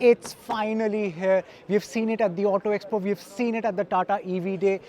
It's finally here. We've seen it at the Auto Expo, we've seen it at the Tata EV Day,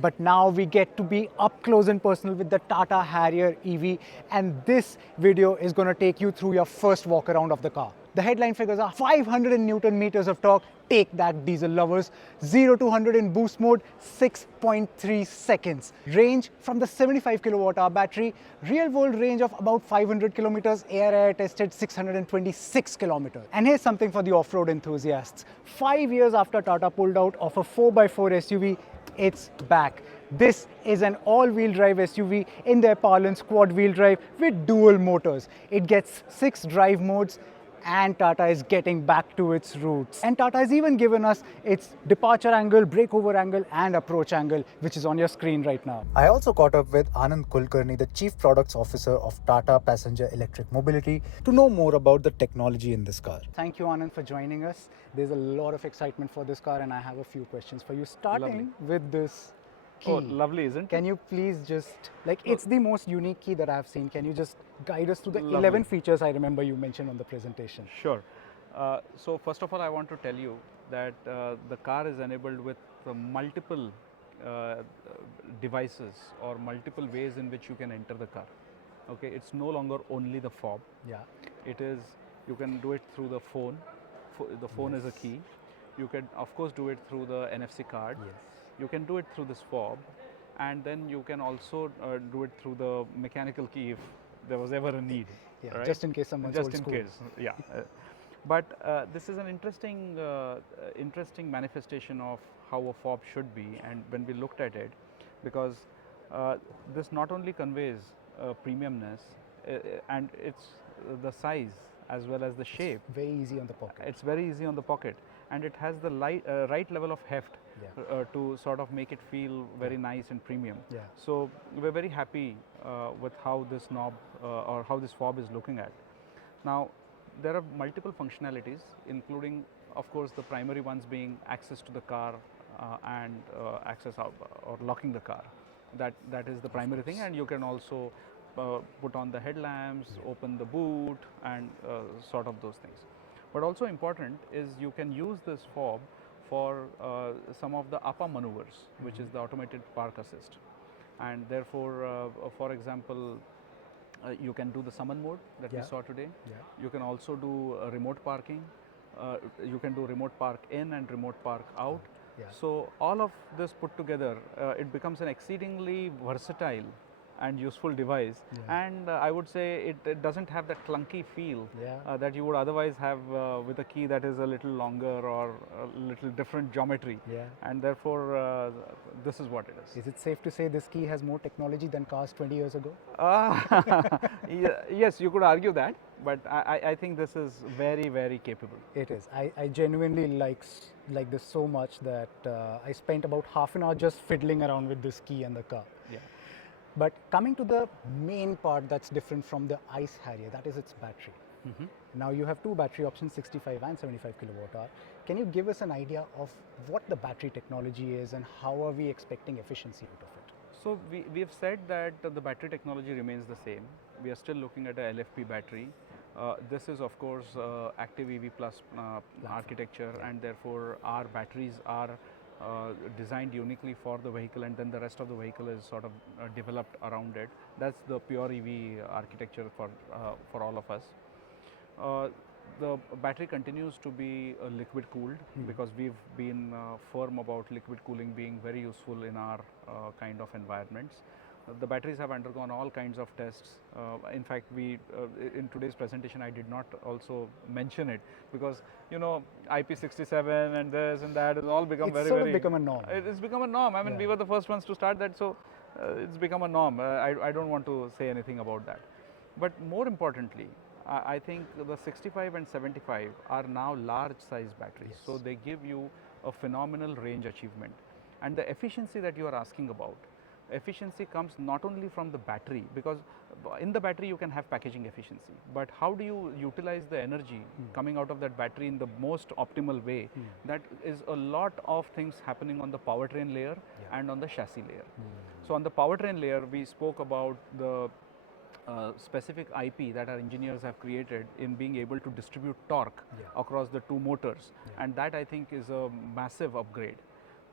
but now we get to be up close and personal with the Tata Harrier EV, and this video is going to take you through your first walk around of the car. The headline figures are 500 Newton meters of torque. Take that, diesel lovers. 0 to 100 in boost mode, 6.3 seconds. Range from the 75 kilowatt hour battery. Real world range of about 500 kilometers. Air tested 626 kilometers. And here's something for the off-road enthusiasts. 5 years after Tata pulled out of a 4x4 SUV, it's back. This is an all-wheel drive SUV, in their parlance quad-wheel drive with dual motors. It gets 6 drive modes, and Tata is getting back to its roots. And Tata has even given us its departure angle, breakover angle and approach angle, which is on your screen right now. I also caught up with Anand Kulkarni, the Chief Products Officer of Tata Passenger Electric Mobility, to know more about the technology in this car. Thank you, Anand, for joining us. There's a lot of excitement for this car and I have a few questions for you, starting with this key. Oh, lovely, isn't it? Can you please just, it's the most unique key that I've seen. Can you just guide us through the Lovely. 11 features I remember you mentioned on the presentation? Sure. So first of all, I want to tell you that the car is enabled with multiple devices or multiple ways in which you can enter the car. Okay, it's no longer only the fob. Yeah. It is, you can do it through the phone. The phone is a key. You can, of course, do it through the NFC card. Yes. You can do it through this fob, and then you can also do it through the mechanical key if there was ever a need. Yeah, right? just in case someone's Just old in school. case, yeah. But this is an interesting, interesting manifestation of how a fob should be, and when we looked at it, because this not only conveys premiumness, and it's the size as well as the shape. Very easy on the pocket. It's very easy on the pocket, and it has the right level of heft to sort of make it feel very nice and premium. Yeah. So we're very happy with how this knob or how this fob is looking at. Now, there are multiple functionalities, including, of course, the primary ones being access to the car and access out or locking the car. That is the primary thing, and you can also put on the headlamps, open the boot, and sort of those things. But also important is you can use this fob for some of the APA maneuvers, which is the automated park assist. And therefore, for example, you can do the summon mode that we saw today. Yeah. You can also do remote parking. You can do remote park in and remote park out. Yeah. So all of this put together, it becomes an exceedingly versatile and useful device. And I would say it doesn't have that clunky feel that you would otherwise have with a key that is a little longer or a little different geometry. And therefore, this is what it is. Is it safe to say this key has more technology than cars 20 years ago? Yes, you could argue that, but I think this is very, very capable. It is. I genuinely like this so much that I spent about half an hour just fiddling around with this key and the car. Yeah. But coming to the main part that's different from the ICE Harrier, that is its battery. Now you have two battery options, 65 and 75 kilowatt hour. Can you give us an idea of what the battery technology is and how are we expecting efficiency out of it? So we have said that the battery technology remains the same. We are still looking at a LFP battery. This is, of course, active EV plus architecture, and therefore our batteries are designed uniquely for the vehicle, and then the rest of the vehicle is sort of developed around it. That's the pure EV architecture for all of us. The battery continues to be liquid cooled because we've been firm about liquid cooling being very useful in our kind of environments. The batteries have undergone all kinds of tests. In fact, in today's presentation, I did not also mention it because, you know, IP67 and this and that has all become very become a norm. It's become a norm. I mean, we were the first ones to start that, so it's become a norm. I don't want to say anything about that. But more importantly, I think the 65 and 75 are now large size batteries. So they give you a phenomenal range achievement. And the efficiency that you are asking about, efficiency comes not only from the battery, because in the battery you can have packaging efficiency, but how do you utilize the energy coming out of that battery in the most optimal way? That is a lot of things happening on the powertrain layer and on the chassis layer. So on the powertrain layer, we spoke about the specific IP that our engineers have created in being able to distribute torque across the two motors, and that I think is a massive upgrade.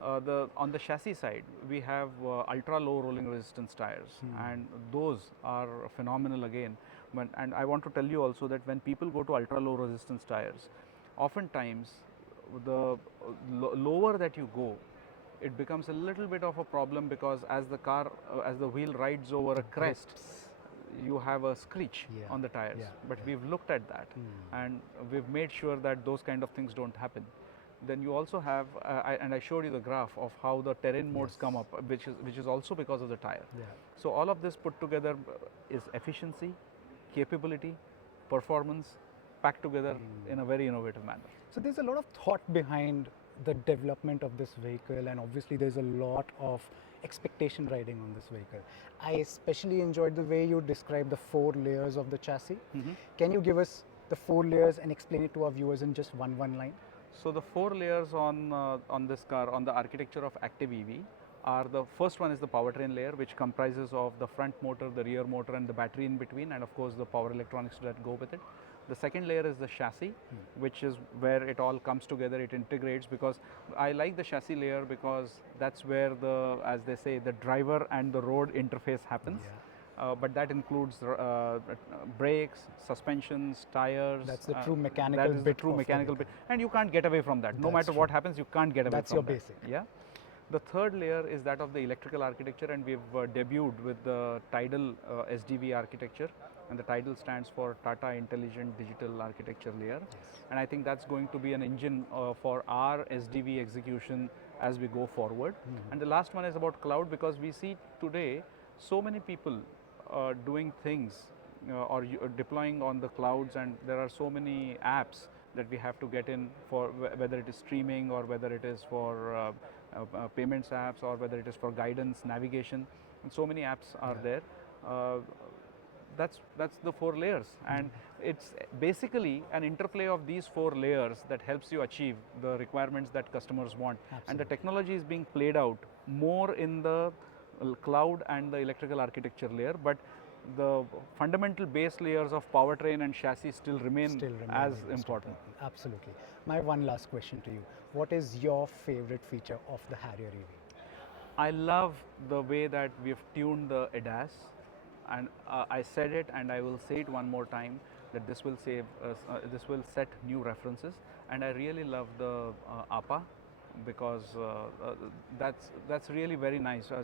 On the chassis side, we have ultra low rolling resistance tires, and those are phenomenal again. And I want to tell you also that when people go to ultra low resistance tires, oftentimes the lower that you go, it becomes a little bit of a problem, because as the car, as the wheel rides over a crest, you have a screech on the tires. But we've looked at that, and we've made sure that those kind of things don't happen. Then you also have, and I showed you the graph of how the terrain modes come up, which is also because of the tire. So all of this put together is efficiency, capability, performance, packed together in a very innovative manner. So there's a lot of thought behind the development of this vehicle, and obviously there's a lot of expectation riding on this vehicle. I especially enjoyed the way you described the 4 layers of the chassis. Can you give us the 4 layers and explain it to our viewers in just one line? So the 4 layers on this car, on the architecture of Active EV, are the first one is the powertrain layer, which comprises of the front motor, the rear motor, and the battery in between, and of course the power electronics that go with it. The second layer is the chassis, which is where it all comes together, it integrates, because I like the chassis layer because that's where the, as they say, the driver and the road interface happens. But that includes brakes, suspensions, tires. That's the true mechanical bit. That is the true mechanical bit, and you can't get away from that. No matter what happens, you can't get away from that. That's your basic. Yeah. The third layer is that of the electrical architecture, and we've debuted with the Tidal SDV architecture, and the Tidal stands for Tata Intelligent Digital Architecture layer. And I think that's going to be an engine for our SDV execution as we go forward. And the last one is about cloud, because we see today so many people doing things or deploying on the clouds, and there are so many apps that we have to get in for, whether it is streaming or whether it is for payments apps or whether it is for guidance, navigation, and so many apps are there. That's the 4 layers, and it's basically an interplay of these 4 layers that helps you achieve the requirements that customers want. And the technology is being played out more in the cloud and the electrical architecture layer, but the fundamental base layers of powertrain and chassis still remain as important. Absolutely. My one last question to you. What is your favorite feature of the Harrier EV? I love the way that we've tuned the ADAS, and I said it and I will say it one more time, that this will save this will set new references, and I really love the APA, because that's really very nice. So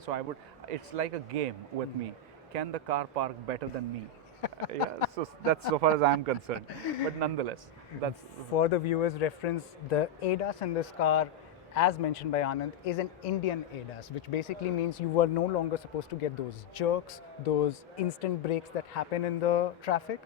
it's like a game with me. Can the car park better than me? So that's so far as I'm concerned. But nonetheless, that's for the viewers' reference. The ADAS in this car, as mentioned by Anand, is an Indian ADAS, which basically means you were no longer supposed to get those jerks, those instant brakes that happen in the traffic.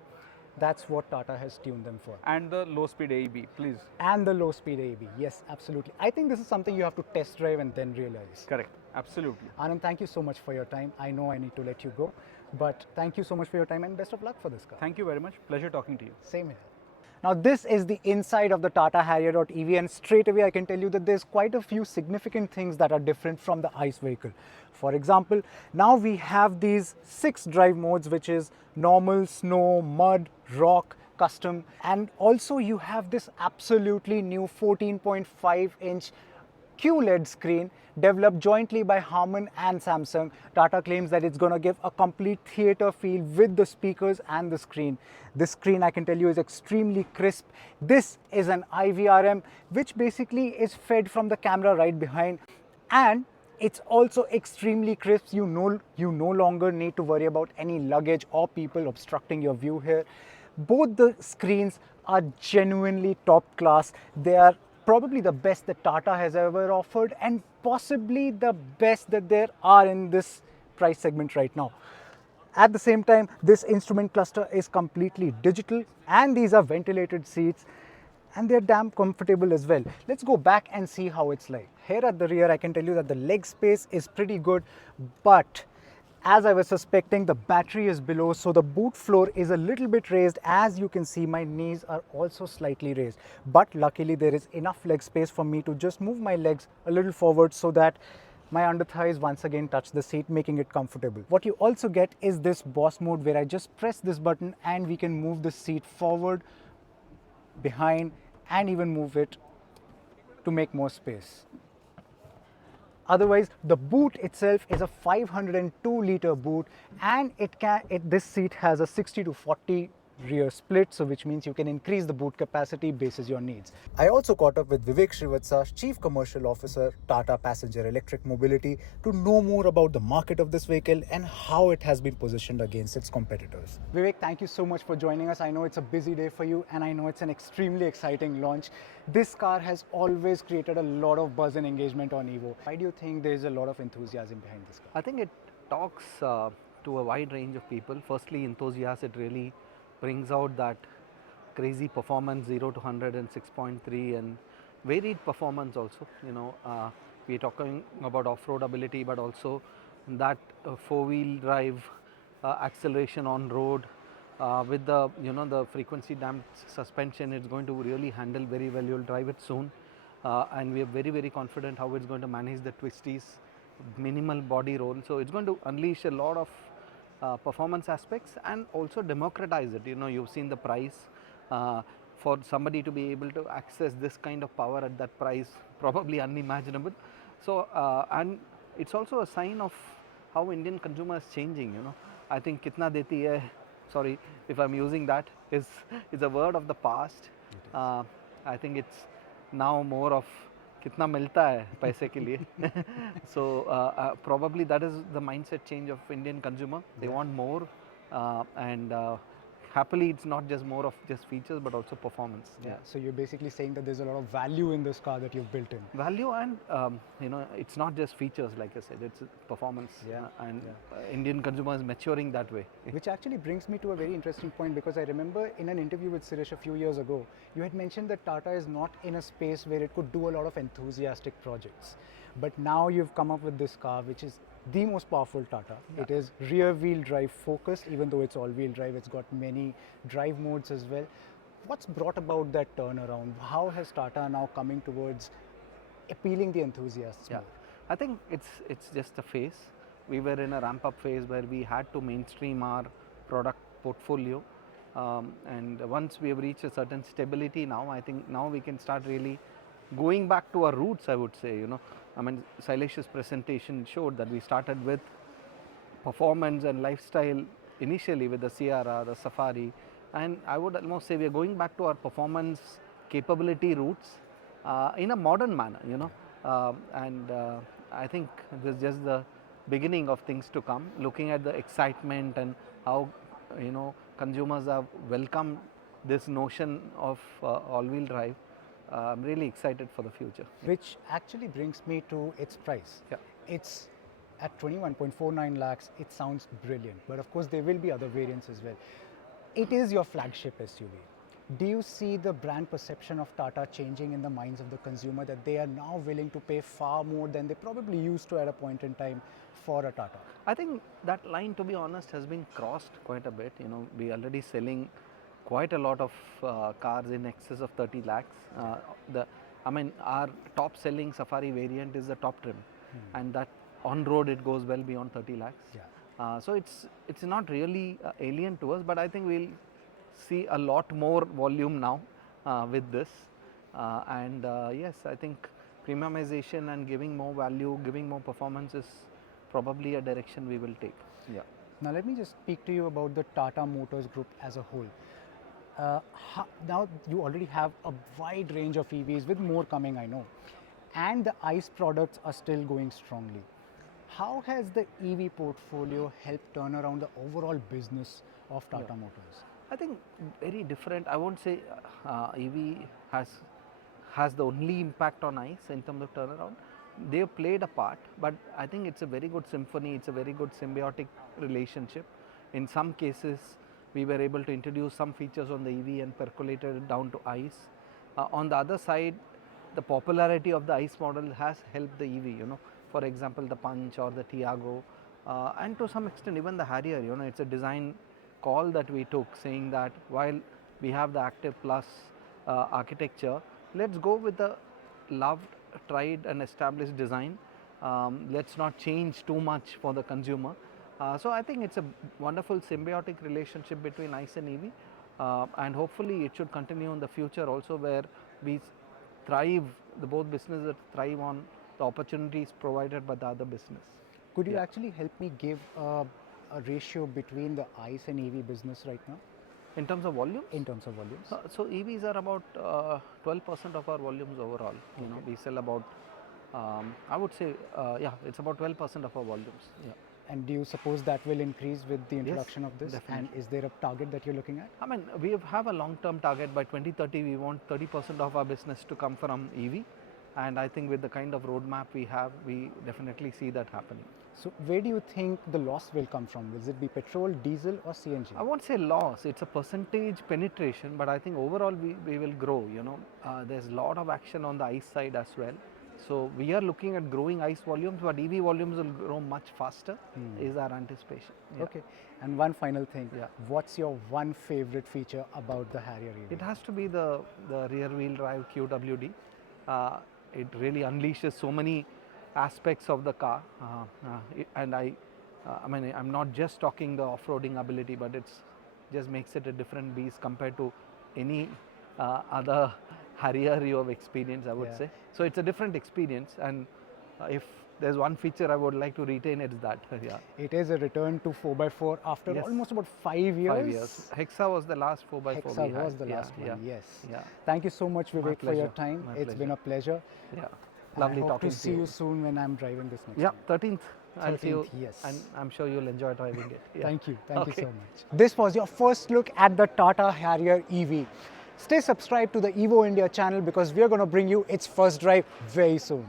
That's what Tata has tuned them for. And the low speed AEB, please. And the low speed AEB, yes, absolutely. I think this is something you have to test drive and then realize. Correct, absolutely. Anand, thank you so much for your time. I know I need to let you go, but thank you so much for your time and best of luck for this car. Thank you very much. Pleasure talking to you. Same here. Now this is the inside of the Tata Harrier EV, and straight away I can tell you that there's quite a few significant things that are different from the ICE vehicle. For example, now we have these 6 drive modes, which is normal, snow, mud, rock, custom, and also you have this absolutely new 14.5-inch QLED screen developed jointly by Harman and Samsung. Tata claims that it's going to give a complete theater feel with the speakers and the screen. This screen, I can tell you, is extremely crisp. This is an IVRM, which basically is fed from the camera right behind, and it's also extremely crisp. You no longer need to worry about any luggage or people obstructing your view here. Both the screens are genuinely top class. They are probably the best that Tata has ever offered, and possibly the best that there are in this price segment right now. At the same time, this instrument cluster is completely digital, and these are ventilated seats, and they're damn comfortable as well. Let's go back and see how it's like. Here at the rear, I can tell you that the leg space is pretty good, but as I was suspecting, the battery is below, so the boot floor is a little bit raised. As you can see, my knees are also slightly raised, but luckily there is enough leg space for me to just move my legs a little forward so that My under thighs once again touch the seat, making it comfortable. What you also get is this boss mode where I just press this button and we can move the seat forward, behind, and even move it to make more space. Otherwise, the boot itself is a 502-liter boot, and this seat has a 60 to 40 rear split, so which means you can increase the boot capacity basis your needs. I also caught up with Vivek Srivatsa, Chief Commercial Officer, Tata Passenger Electric Mobility, to know more about the market of this vehicle and how it has been positioned against its competitors. Vivek, thank you so much for joining us. I know it's a busy day for you, and I know it's an extremely exciting launch. This car has always created a lot of buzz and engagement on Evo. Why do you think there is a lot of enthusiasm behind this car? I think it talks to a wide range of people. Firstly, enthusiasts, it really brings out that crazy performance 0 to 100 and 6.3 and varied performance also. We're talking about off-road ability, but also that four-wheel drive acceleration on road with the frequency damped suspension. It's going to really handle very well. You'll drive it soon, and we are very confident how it's going to manage the twisties, minimal body roll. So it's going to unleash a lot of performance aspects and also democratize it. You've seen the price. For somebody to be able to access this kind of power at that price, probably unimaginable. So and it's also a sign of how Indian consumer is changing. I think kitna deti hai, sorry if I'm using that, is a word of the past. I think it's now more of कितना मिलता है पैसे के लिए. So probably that is the mindset change of Indian consumer. They want more, and happily it's not just more of just features but also performance. Yeah. So you're basically saying that there's a lot of value in this car that you've built in. Value, and it's not just features, like I said, it's performance. And Indian consumer is maturing that way. Which actually brings me to a very interesting point, because I remember in an interview with Suresh a few years ago, you had mentioned that Tata is not in a space where it could do a lot of enthusiastic projects. But now you've come up with this car which is the most powerful Tata. It is rear wheel drive focused, even though it's all wheel drive. It's got many drive modes as well. What's brought about that turnaround? How has Tata now coming towards appealing the enthusiasts more? I think it's just a phase. We were in a ramp up phase where we had to mainstream our product portfolio, and once we have reached a certain stability now, I think now we can start really going back to our roots, I would say. I mean, Sailesh's presentation showed that we started with performance and lifestyle initially with the CRR, the Safari, and I would almost say we are going back to our performance capability roots in a modern manner, and I think this is just the beginning of things to come. Looking at the excitement and how consumers have welcomed this notion of all-wheel drive, I'm really excited for the future. Which actually brings me to its price. It's at 21.49 lakhs. It sounds brilliant, but of course there will be other variants as well. It is your flagship SUV. Do you see the brand perception of Tata changing in the minds of the consumer, that they are now willing to pay far more than they probably used to at a point in time for a Tata? I think that line, to be honest, has been crossed quite a bit. We are already selling quite a lot of cars in excess of 30 lakhs. Our top selling Safari variant is the top trim, and that on road it goes well beyond 30 lakhs. So it's not really alien to us, but I think we'll see a lot more volume now with this. Yes, I think premiumization and giving more value, giving more performance is probably a direction we will take. Now let me just speak to you about the Tata Motors Group as a whole. Now you already have a wide range of EVs, with more coming, I know, and the ICE products are still going strongly. How has the EV portfolio helped turn around the overall business of Tata Motors? I think very different. I won't say EV has the only impact on ICE in terms of turnaround. They have played a part, but I think it's a very good symphony. It's a very good symbiotic relationship. In some cases, we were able to introduce some features on the EV and percolated it down to ICE. On the other side, the popularity of the ICE model has helped the EV. For example, the Punch or the Tiago, and to some extent even the Harrier. It's a design call that we took, saying that while we have the Active Plus architecture, let's go with the loved, tried and established design Let's not change too much for the consumer. So I think it's a wonderful symbiotic relationship between ICE and EV, and hopefully it should continue in the future also, where we thrive, the both businesses thrive on the opportunities provided by the other business. Could you Yeah. actually help me give a ratio between the ICE and EV business right now In terms of volumes, in terms of volumes? so EVs are about 12% of our volumes overall. You know, we sell about, I would say, yeah, it's about 12% of our volumes. Yeah. And do you suppose that will increase with the introduction of this? definitely. And is there a target that you're looking at? I mean, we have a long-term target. By 2030, we want 30% of our business to come from EV, and I think with the kind of roadmap we have, we definitely see that happening. So where do you think the loss will come from? Will it be petrol, diesel or CNG? I won't say loss, it's a percentage penetration, but I think overall we will grow, you know. There's a lot of action on the ICE side as well. So we are looking at growing ICE volumes, but EV volumes will grow much faster, is our anticipation. Yeah. Okay. And one final thing. Yeah. What's your one favorite feature about the Harrier EV? It has to be the rear wheel drive QWD. It really unleashes so many aspects of the car, and I mean, I'm not just talking the off-roading ability, but it's just makes it a different beast compared to any other Harrier you have experienced, I would Yeah. say. So it's a different experience, and if there's one feature I would like to retain, it's that. Yeah. It is a return to 4x4 after Yes. almost about 5 years. 5 years. Hexa was the last 4x4 Hexa we had. was the Yeah, last one, yeah, yes. Yeah. Thank you so much, Vivek, for your pleasure. time. My It's been a pleasure. Yeah. And Lovely I hope talking to see you soon when I'm driving this next Yeah, time. 13th. I'll see you. 13th, yes. And I'm sure you'll enjoy driving it. Yeah. Thank you. Thank you Okay. so much. This was your first look at the Tata Harrier EV. Stay subscribed to the Evo India channel because we are going to bring you its first drive very soon.